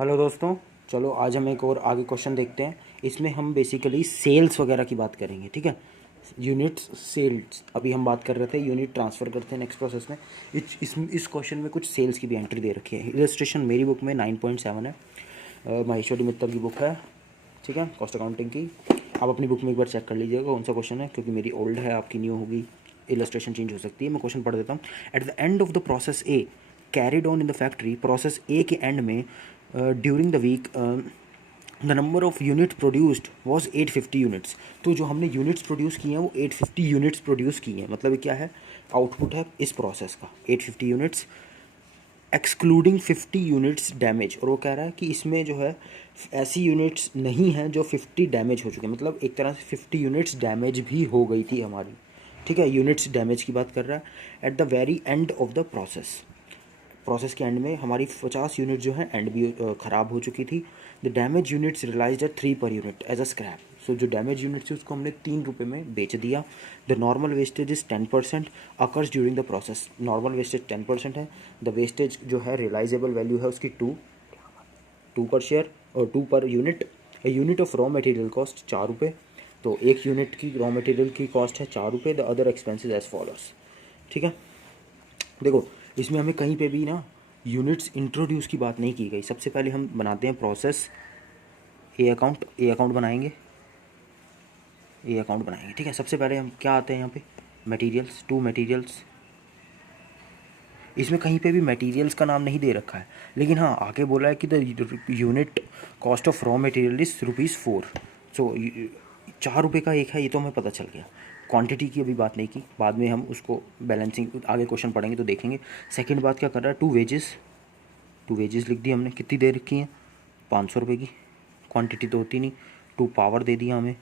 Hello दोस्तों, चलो आज हम एक और आगे क्वेश्चन देखते हैं। इसमें हम बेसिकली सेल्स वगैरह की बात करेंगे, ठीक है। यूनिट्स सेल्स अभी हम बात कर रहे थे, यूनिट ट्रांसफ़र करते हैं नेक्स्ट प्रोसेस में। इस क्वेश्चन में कुछ सेल्स की भी एंट्री दे रखी है। इलस्ट्रेशन मेरी बुक में 9.7 है, माहेश्वरी मित्तल की बुक है, ठीक है, कॉस्ट अकाउंटिंग की। आप अपनी बुक में एक बार चेक कर लीजिएगा कौन सा क्वेश्चन है, क्योंकि मेरी ओल्ड है, आपकी न्यू होगी, इलस्ट्रेशन चेंज हो सकती है। मैं क्वेश्चन पढ़ देता हूँ। At the end of the process A carried on in the factory, process A के एंड में during the week the number of unit produced was 850 units. तो जो हमने यूनिट्स प्रोड्यूस किए हैं वो 850 यूनिट्स प्रोड्यूस किए हैं। मतलब क्या है, आउटपुट है इस प्रोसेस का 850 यूनिट्स, एक्सक्लूडिंग 50 यूनिट्स डैमेज। और वो कह रहा है कि इसमें जो है ऐसी यूनिट्स नहीं हैं जो 50 डैमेज हो चुके हैं। मतलब एक तरह से 50 यूनिट्स डैमेज भी हो गई थी हमारी, ठीक है। यूनिट्स डैमेज की बात कर रहा है। At the very and of the process के एंड में हमारी 50 यूनिट जो है एंड भी ख़राब हो चुकी थी। The damage units realised at 3 per unit as a scrap. So जो डैमेज यूनिट थी उसको हमने 3 रुपये में बेच दिया। The normal wastage is 10% occurs during the process. Normal wastage 10% है। द वेस्टेज जो है रियलाइजेबल वैल्यू है उसकी 2 पर शेयर और 2 per unit. A unit of raw material cost 4 रुपये। तो एक यूनिट की रॉ मटेरियल की कॉस्ट है 4 रुपये। The other expenses as followers, ठीक है। देखो, इसमें हमें कहीं पे भी ना यूनिट्स इंट्रोड्यूस की बात नहीं की गई। सबसे पहले हम बनाते हैं प्रोसेस ए अकाउंट बनाएंगे, ठीक है। सबसे पहले हम क्या आते हैं यहाँ पे, मटेरियल्स, 2 मटेरियल्स। इसमें कहीं पे भी मटेरियल्स का नाम नहीं दे रखा है, लेकिन हाँ आगे बोला है कि the unit cost of raw material is ₹4। सो 4 रुपये का एक है, ये तो हमें पता चल गया। क्वांटिटी की अभी बात नहीं की, बाद में हम उसको बैलेंसिंग आगे क्वेश्चन पढ़ेंगे तो देखेंगे। सेकंड बात क्या कर रहा है, टू वेजेस लिख दी हमने, कितनी दे रखी हैं, 500 रुपये की। क्वांटिटी तो होती नहीं। 2 पावर दे दिया हमें,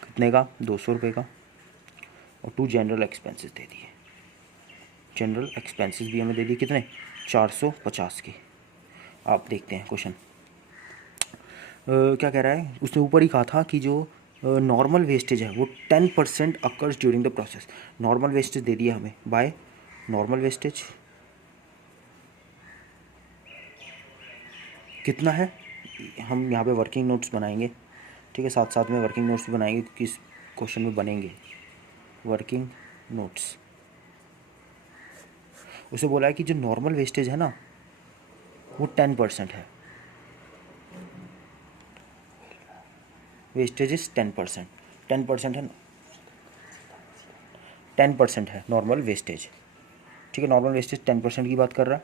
कितने का, 200 रुपये का। और 2 जनरल एक्सपेंसेस दे दिए। जनरल एक्सपेंसेस भी हमें दे दिए, कितने, 450 के। आप देखते हैं क्वेश्चन क्या कह रहा है। उसने ऊपर ही कहा था कि जो नॉर्मल वेस्टेज है वो 10% occurs during the process. Normal wastage दे दिया हमें बाय नॉर्मल वेस्टेज कितना है, हम यहाँ पे वर्किंग नोट्स बनाएंगे, ठीक है। साथ साथ में वर्किंग नोट्स भी बनाएंगे क्योंकि इस क्वेश्चन में बनेंगे वर्किंग नोट्स। उसे बोला है कि जो नॉर्मल वेस्टेज है ना वो 10% है। वेस्टेज इज 10%, 10% है, 10% है नॉर्मल वेस्टेज, ठीक है। नॉर्मल वेस्टेज 10% की बात कर रहा है।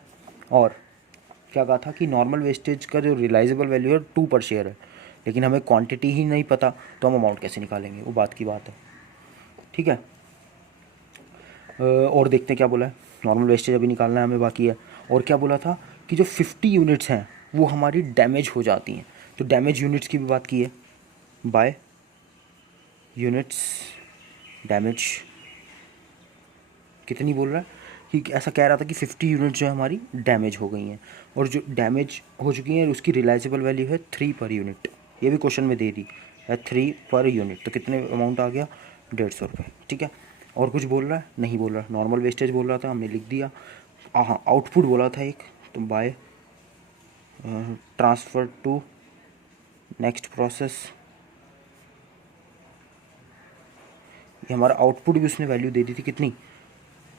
और क्या कहा था कि नॉर्मल वेस्टेज का जो रियलाइजेबल वैल्यू है 2 पर शेयर है, लेकिन हमें क्वांटिटी ही नहीं पता तो हम अमाउंट कैसे निकालेंगे, वो बात की बात है, ठीक है। और देखते हैं क्या बोला है। नॉर्मल वेस्टेज अभी निकालना है हमें, बाकी है। और क्या बोला था कि जो 50 यूनिट्स हैं वो हमारी डैमेज हो जाती हैं। तो डैमेज यूनिट्स की भी बात की है, बाय यूनिट्स डैमेज। कितनी बोल रहा है कि ऐसा कह रहा था कि 50 यूनिट जो है हमारी डैमेज हो गई हैं, और जो डैमेज हो चुकी हैं उसकी रियलाइजेबल वैल्यू है 3 पर यूनिट। ये भी क्वेश्चन में दे दी है, 3 पर यूनिट। तो कितने अमाउंट आ गया, 150 रुपये, ठीक है। और कुछ बोल रहा है, नहीं बोल रहा। नॉर्मल वेस्टेज बोल रहा था, हमने लिख दिया। हाँ, आउटपुट बोला था एक, तो by transfer to next process. ये हमारा आउटपुट भी उसने वैल्यू दे दी थी, कितनी,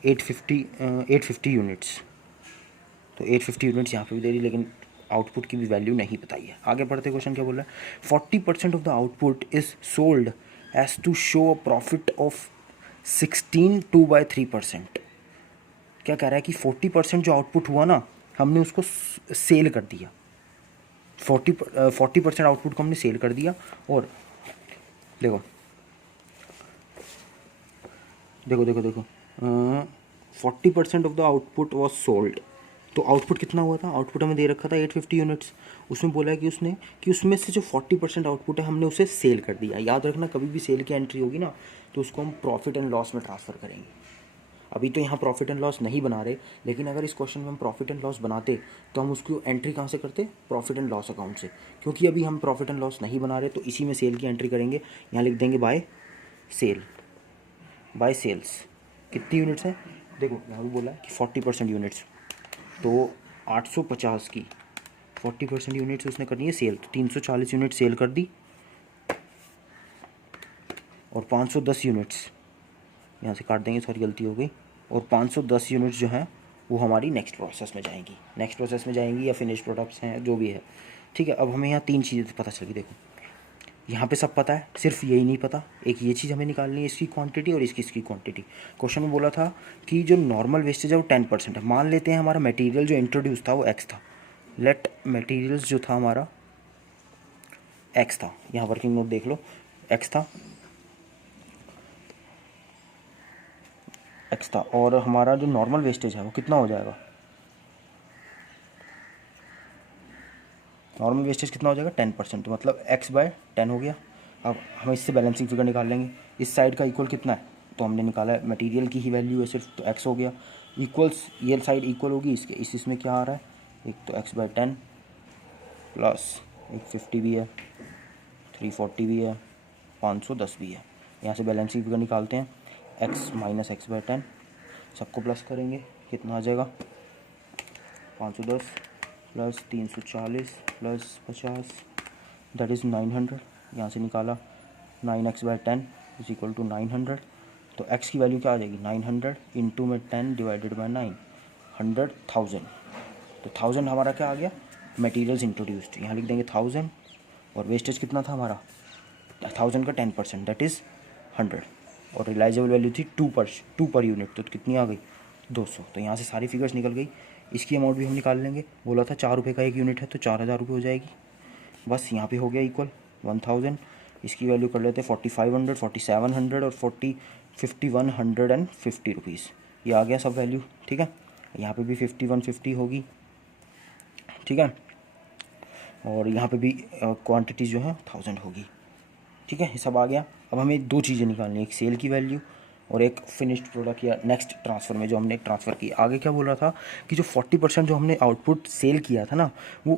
850 यूनिट्स। तो 850 यूनिट्स यहाँ पे भी दे रही, लेकिन आउटपुट की भी वैल्यू नहीं बताई है। आगे बढ़ते क्वेश्चन क्या बोल रहा है, 40% of the output is sold as to show a profit of 16/3%। क्या कह रहा है कि 40% जो आउटपुट हुआ ना हमने उसको सेल कर दिया। 40% आउटपुट को हमने सेल कर दिया। और देखो देखो देखो देखो 40% of the output was sold. तो आउटपुट कितना हुआ था, आउटपुट हमें दे रखा था 850 यूनिट्स। उसमें बोला है कि उसने कि उसमें से जो 40% आउटपुट है हमने उसे सेल कर दिया। याद रखना, कभी भी सेल की एंट्री होगी ना तो उसको हम प्रॉफिट एंड लॉस में ट्रांसफ़र करेंगे। अभी तो यहाँ प्रॉफिट एंड लॉस नहीं बना रहे, लेकिन अगर इस क्वेश्चन में हम प्रॉफिट एंड लॉस बनाते तो हम उसकी एंट्री कहाँ से करते, प्रॉफिट एंड लॉस अकाउंट से। क्योंकि अभी हम प्रॉफिट एंड लॉस नहीं बना रहे तो इसी में सेल की एंट्री करेंगे। यहाँ लिख देंगे बाय सेल्स। कितनी यूनिट्स हैं, देखो यहाँ भी बोला है कि 40% यूनिट्स। तो 850 की 40% यूनिट्स उसने करनी है सेल, तो 340 यूनिट सेल कर दी और 510 यूनिट्स यहाँ से काट देंगे, सॉरी गलती हो गई, और 510 यूनिट्स जो हैं वो हमारी नेक्स्ट प्रोसेस में जाएंगी, नेक्स्ट प्रोसेस में जाएंगी या फिनिश प्रोडक्ट्स हैं जो भी है। ठीक है, अब हमें यहाँ 3 चीज़ें पता चल गई। देखो यहाँ पे सब पता है, सिर्फ यही नहीं पता, एक ये चीज़ हमें निकालनी है इसकी क्वांटिटी और इसकी क्वांटिटी। क्वेश्चन में बोला था कि जो नॉर्मल वेस्टेज है वो 10% है। मान लेते हैं हमारा मटेरियल जो इंट्रोड्यूस था वो एक्स था, लेट मटेरियल्स जो था हमारा एक्स था, यहाँ वर्किंग नोट देख लो, एक्स था, एक्स था, और हमारा जो नॉर्मल वेस्टेज है वो कितना हो जाएगा, नॉर्मल वेस्टेज कितना हो जाएगा 10%, तो मतलब x/10 हो गया। अब हम इससे बैलेंसिंग फिगर निकाल लेंगे, इस साइड का इक्वल कितना है, तो हमने निकाला है मटेरियल की ही वैल्यू है सिर्फ, तो x हो गया, इक्वल्स ये साइड इक्वल होगी इसके, इसमें क्या आ रहा है, एक तो x/10 प्लस एक 50 भी है, 340 भी है, 510 भी है। यहाँ से बैलेंसिंग फिगर निकालते हैं, x माइनस x/10, सबको प्लस करेंगे, कितना आ जाएगा 510 प्लस 340 प्लस 50, दैट इज़ 900। यहाँ से निकाला 9x/10 इज इक्वल टू 900, तो x की वैल्यू क्या आ जाएगी 900 इंटू में 10 डिवाइडेड बाई 9, 100,000। तो 1000 हमारा क्या आ गया, मटेरियल्स इंट्रोड्यूस्ड, यहाँ लिख देंगे 1000, और वेस्टेज कितना था हमारा 1000 का 10%, दैट इज़ 100, और रिलाइजेबल वैल्यू थी 2 पर यूनिट, तो कितनी आ गई 200। तो यहाँ से सारी फिगर्स निकल गई। इसकी अमाउंट भी हम निकाल लेंगे, बोला था 4 रुपये का एक यूनिट है तो 4000 रुपये हो जाएगी, बस यहाँ पे हो गया इक्वल 1000। इसकी वैल्यू कर लेते हैं 4500, 4700 और 5150 रुपीज़, ये आ गया सब वैल्यू। ठीक है, यहाँ पे भी 5150 होगी, ठीक है, और यहाँ पे भी क्वांटिटी जो है 1000 होगी। ठीक है, ये सब आ गया। अब हमें 2 चीज़ें निकालनी है, एक सेल की वैल्यू और एक फिनिश्ड प्रोडक्ट या नेक्स्ट ट्रांसफ़र में जो हमने ट्रांसफ़र किया। आगे क्या बोल रहा था कि जो 40% जो हमने आउटपुट सेल किया था ना, वो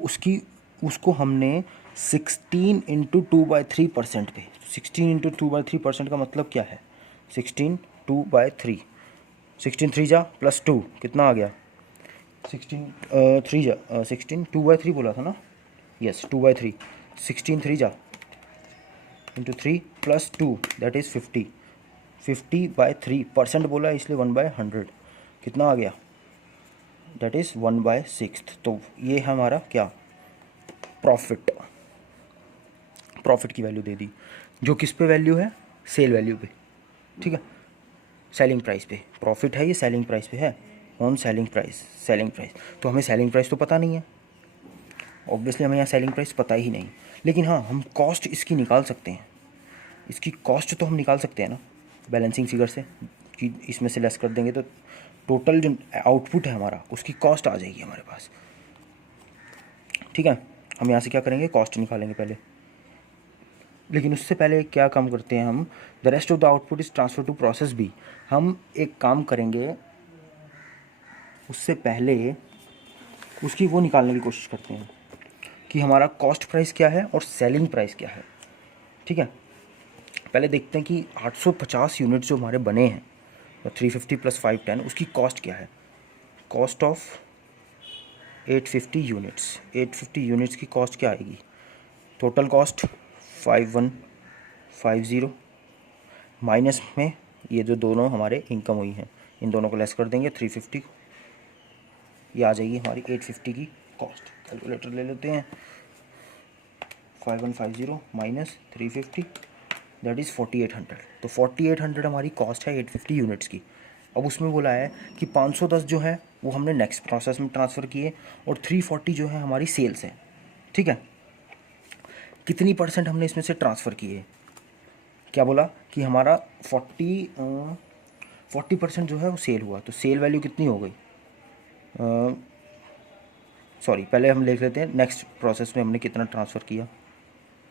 उसको हमने 16 इंटू 2/3% पे, 16 इंटू 2/3% का मतलब क्या है, 16 2/3, 16 3 जा प्लस 2 कितना आ गया, 16 3 जा 16 2/3 बोला था ना, यस 2/3, 16 3 जा इंटू 3 प्लस 2 दैट इज़ 50, 50/3% बोला है इसलिए 1/100, कितना आ गया दैट इज़ 1/6। तो ये हमारा क्या प्रॉफिट की वैल्यू दे दी, जो किस पे वैल्यू है, सेल वैल्यू पे। ठीक है, सेलिंग प्राइस पे प्रॉफिट है, ये सेलिंग प्राइस पे है, ऑन सेलिंग प्राइस। तो हमें सेलिंग प्राइस तो पता नहीं है, ऑब्वियसली हमें यहाँ सेलिंग प्राइस पता ही नहीं, लेकिन हाँ हम कॉस्ट इसकी निकाल सकते हैं, इसकी कॉस्ट तो हम निकाल सकते हैं ना बैलेंसिंग फिगर से, कि इसमें से लेस कर देंगे तो टोटल जो आउटपुट है हमारा उसकी कॉस्ट आ जाएगी हमारे पास। ठीक है, हम यहाँ से क्या करेंगे, कॉस्ट निकालेंगे पहले, लेकिन उससे पहले क्या काम करते हैं हम, the rest of the output is transfer to process B. हम एक काम करेंगे, उससे पहले उसकी वो निकालने की कोशिश करते हैं कि हमारा कॉस्ट प्राइस क्या है और सेलिंग प्राइस क्या है। ठीक है, पहले देखते हैं कि 850 यूनिट जो हमारे बने हैं, 350 प्लस 510, उसकी कॉस्ट क्या है। कॉस्ट ऑफ 850 यूनिट्स की कॉस्ट क्या आएगी, टोटल कॉस्ट 5150, माइनस में ये जो दोनों हमारे इनकम हुई हैं इन दोनों को लेस कर देंगे 350, ये आ जाएगी हमारी 850 की कॉस्ट। कैलकुलेटर ले लेते हैं, 5150 माइनस 350 दैट इज़ 4800, तो 4800 हमारी कॉस्ट है 850 यूनिट्स की। अब उसमें बोला है कि 510 जो है वो हमने नेक्स्ट प्रोसेस में ट्रांसफ़र किए और 340 जो है हमारी सेल्स है। ठीक है, कितनी % हमने इसमें से ट्रांसफ़र किए, क्या बोला कि हमारा 40% जो है वो सेल हुआ, तो सेल वैल्यू कितनी हो गई, सॉरी पहले हम लिख लेते हैं नेक्स्ट प्रोसेस में हमने कितना ट्रांसफ़र किया।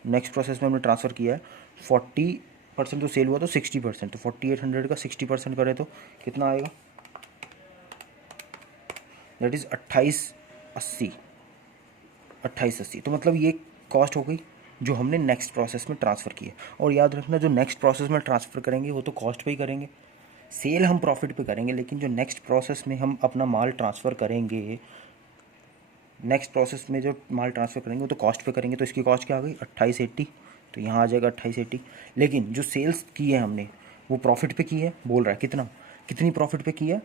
नेक्स्ट प्रोसेस में हमने ट्रांसफ़र किया है 40% तो सेल हुआ तो 60%, तो 4800 का 60% करें तो कितना आएगा, दैट इज़ 2880। तो मतलब ये कॉस्ट हो गई जो हमने नेक्स्ट प्रोसेस में ट्रांसफ़र की है। और याद रखना जो नेक्स्ट प्रोसेस में ट्रांसफ़र करेंगे वो तो कॉस्ट पे ही करेंगे, सेल हम प्रॉफिट पे करेंगे, लेकिन जो नेक्स्ट प्रोसेस में हम अपना माल ट्रांसफ़र करेंगे नेक्स्ट प्रोसेस में जो माल ट्रांसफ़र करेंगे वो तो कॉस्ट पे करेंगे, तो इसकी कॉस्ट क्या आ गई 2880, तो यहाँ आ जाएगा 2880। लेकिन जो सेल्स की है हमने वो प्रॉफिट पे की है, बोल रहा है कितना, कितनी प्रॉफिट पे की है,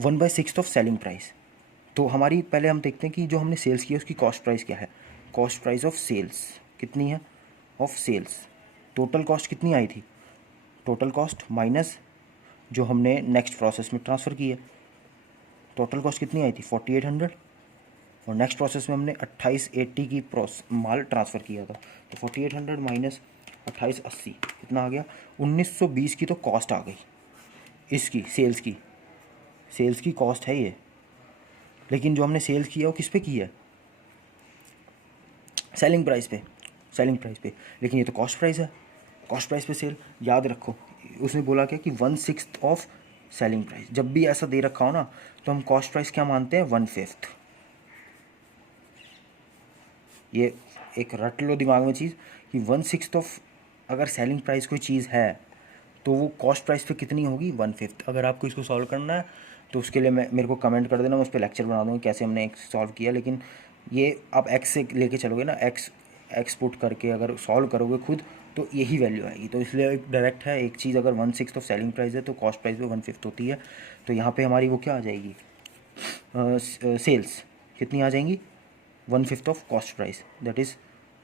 1/6 ऑफ सेलिंग प्राइस। तो हमारी पहले हम देखते हैं कि जो हमने सेल्स की है उसकी कॉस्ट प्राइस क्या है। कॉस्ट प्राइस ऑफ सेल्स कितनी है, ऑफ सेल्स, टोटल कॉस्ट कितनी आई थी, टोटल कॉस्ट माइनस जो हमने नेक्स्ट प्रोसेस में ट्रांसफ़र की है, टोटल कॉस्ट कितनी आई थी 4800, और नेक्स्ट प्रोसेस में हमने 2880 की माल ट्रांसफ़र किया था, तो 4800 माइनस 2880 कितना आ गया, 1920 की तो कॉस्ट आ गई इसकी, सेल्स की कॉस्ट है ये। लेकिन जो हमने सेल्स किया वो किस पे की है, सेलिंग प्राइस पे, लेकिन ये तो कॉस्ट प्राइस है, कॉस्ट प्राइस पे सेल। याद रखो उसने बोला क्या कि 1/6 ऑफ सेलिंग प्राइस, जब भी ऐसा दे रखा हो ना तो हम कॉस्ट प्राइस क्या मानते हैं, 1/5। ये एक रट लो दिमाग में चीज़ कि 1/6 ऑफ अगर सेलिंग प्राइस कोई चीज़ है तो वो कॉस्ट प्राइस पे कितनी होगी, 1/5। अगर आपको इसको सॉल्व करना है तो उसके लिए मेरे को कमेंट कर देना, मैं उस पर लेक्चर बना दूँगा कैसे हमने एक्स सॉल्व किया। लेकिन ये आप एक्स से लेके चलोगे ना, एक्स पुट करके अगर सॉल्व करोगे खुद तो यही वैल्यू आएगी। तो इसलिए डायरेक्ट है, एक चीज़ अगर 1/6 ऑफ सेलिंग प्राइस है तो कॉस्ट प्राइस पे 1/5 होती है। तो यहाँ पे हमारी वो क्या आ जाएगी, सेल्स कितनी आ जाएंगी, 1/5 of cost price, that is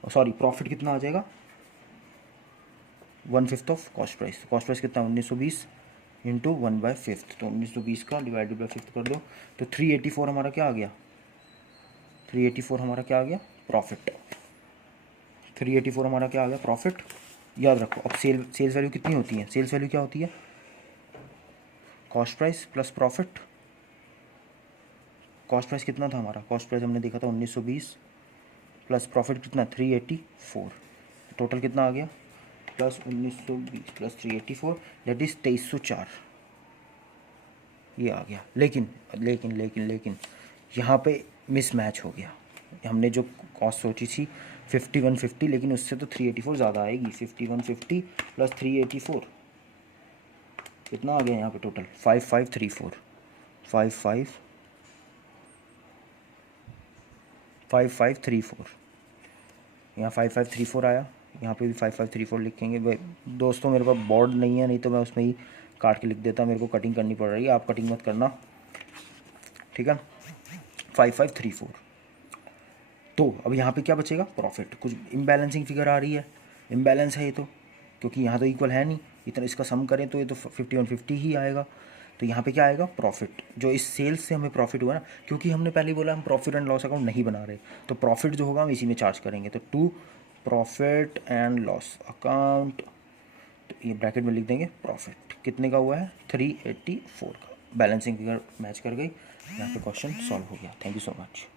sorry profit कितना आ जाएगा, 1/5 of cost price. Cost price कितना 1920 इंटू 1/5, तो 1920 का डिवाइडेड बाई 5 कर दो तो 384 हमारा क्या आ गया, 384 हमारा क्या आ गया, प्रॉफिट। 384 हमारा क्या आ गया, प्रॉफिट। याद रखो अब सेल्स वैल्यू कितनी होती है, सेल्स वैल्यू क्या होती है, cost price plus profit. Cost price कितना था हमारा, कॉस्ट प्राइस हमने देखा था 1920 प्लस प्रॉफिट कितना 384, टोटल कितना आ गया, प्लस 1920 प्लस 384 दैट इज़ 2304, ये आ गया। लेकिन यहाँ पे मिसमैच हो गया, हमने जो कॉस्ट सोची थी 5150, लेकिन उससे तो 384 ज़्यादा आएगी। 5150 प्लस 384 कितना आ गया यहाँ पे टोटल, 5534, 5534, यहाँ 5534 आया, यहाँ पे भी 5534 लिखेंगे। भाई दोस्तों मेरे पास बोर्ड नहीं है, नहीं तो मैं उसमें ही काट के लिख देता, मेरे को कटिंग करनी पड़ रही है, आप कटिंग मत करना, ठीक है। 5534, तो अब यहाँ पे क्या बचेगा, प्रॉफिट। कुछ इम्बैलेंसिंग फिगर आ रही है, इम्बैलेंस है ये तो, क्योंकि यहाँ तो इक्वल है नहीं, इतना इसका सम करें तो ये तो 5150 ही आएगा। तो यहाँ पे क्या आएगा, प्रॉफिट। जो इस सेल्स से हमें प्रॉफिट हुआ ना, क्योंकि हमने पहले बोला हम प्रॉफिट एंड लॉस अकाउंट नहीं बना रहे, तो प्रॉफिट जो होगा हम इसी में चार्ज करेंगे। तो to profit and loss account, तो ये ब्रैकेट में लिख देंगे प्रॉफिट कितने का हुआ है, 384 का। बैलेंसिंग फिगर मैच कर गई, यहाँ पे क्वेश्चन सॉल्व हो गया। Thank you so much.